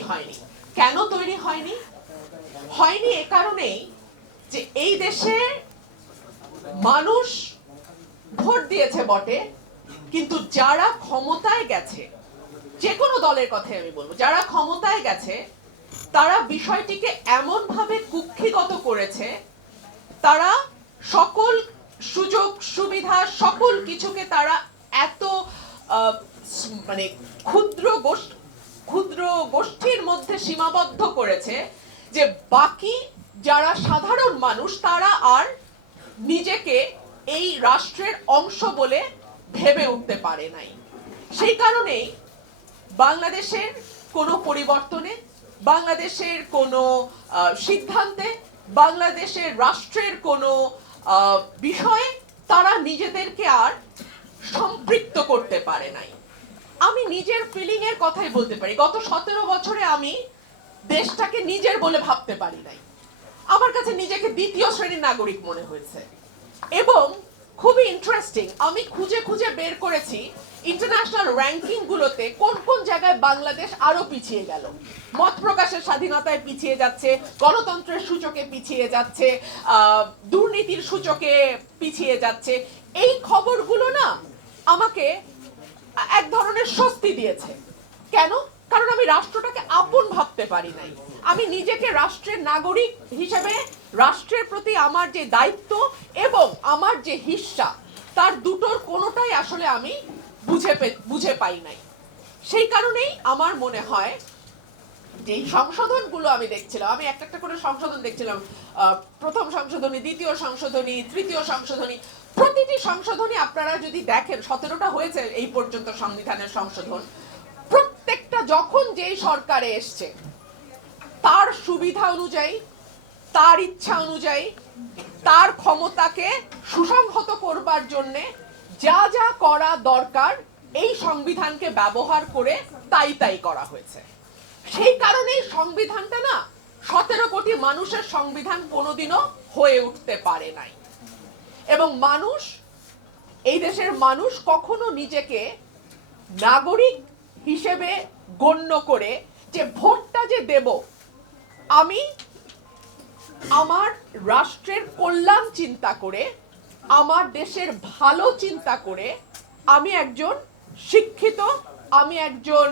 তৈরি হয়নি। কেন তৈরি হয়নি? হয়নি এ কারণেই যে এই দেশে মানুষ ভোট দিয়েছে বটে, কিন্তু যারা ক্ষমতায় গেছে, যে কোনো দলের কথাই আমি বলবো, যারা ক্ষমতায় গেছে তারা বিষয়টিকে এমন ভাবে কুক্ষিগত করেছে, তারা সকল সুযোগ সুবিধা সকল কিছুকে তারা এত মানে ক্ষুদ্র গোষ্ঠীর মধ্যে সীমাবদ্ধ করেছে যে বাকি যারা সাধারণ মানুষ তারা আর নিজেকে এই রাষ্ট্রের অংশ বলে ভেবে উঠতে পারে নাই। সেই কারণেই বাংলাদেশের কোনো পরিবর্তনে, বাংলাদেশের কোনো সিদ্ধান্তে, বাংলাদেশের রাষ্ট্রের কোনো বিষয়ে তারা নিজেদেরকে আর সম্পৃক্ত করতে পারে নাই। আমি নিজের ফিলিং এর কথাই বলতে পারি, গত 17 বছরে আমি দেশটাকে নিজের বলে ভাবতে পারি নাই। আমার কাছে নিজেকে দ্বিতীয় শ্রেণীর নাগরিক মনে হয়েছে। এবং খুবই ইন্টারেস্টিং, আমি খুঁজে খুঁজে বের করেছি ইন্টারন্যাশনাল র্যাঙ্কিং গুলোতে কোন কোন জায়গায় বাংলাদেশ আরো পিছিয়ে গেল। মত প্রকাশের স্বাধীনতায় পিছিয়ে যাচ্ছে, গণতন্ত্রের সূচকে পিছিয়ে যাচ্ছে, দুর্নীতির সূচকে পিছিয়ে যাচ্ছে। এই খবরগুলো না আমাকে এক ধরনের স্বস্তি দিয়েছে। কেন? কারণ আমি রাষ্ট্রটাকে আপন ভাবতে পারি নাই। আমি নিজেকে রাষ্ট্রের নাগরিক হিসেবে রাষ্ট্রের প্রতি আমার যে দায়িত্ব এবং আমার যে হিস্সা, তার দুটোর কোনোটাই আসলে আমি বুঝে পাই নাই। সেই কারণেই আমার মনে হয় যে সংশোধনগুলো আমি দেখছিলাম, আমি একটা একটা করে সংশোধন দেখছিলাম, প্রথম সংশোধনী, দ্বিতীয় সংশোধনী, তৃতীয় সংশোধনী, প্রতিটি সংশোধনী আপনারা যদি দেখেন, 17টা হয়েছে এই পর্যন্ত সংবিধানের সংশোধন, প্রত্যেকটা যখন যেই সরকারে এসছে তার সুবিধা অনুযায়ী, তার ইচ্ছা অনুযায়ী, তার ক্ষমতাকে সুসংহত করবার জন্য যা যা করা দরকার এই সংবিধানকে ব্যবহার করে তাই করা হয়েছে। সেই কারণেই সংবিধানটা না 17 কোটি মানুষের সংবিধান কোনোদিনও হয়ে উঠতে পারে নাই। এবং মানুষ, এই দেশের মানুষ কখনো নিজেকে নাগরিক হিসেবে গণ্য করে যে ভোটটা যে দেব, আমি আমার রাষ্ট্রের কল্যাণ চিন্তা করে, আমার দেশের ভালো চিন্তা করে, আমি একজন শিক্ষিত, আমি একজন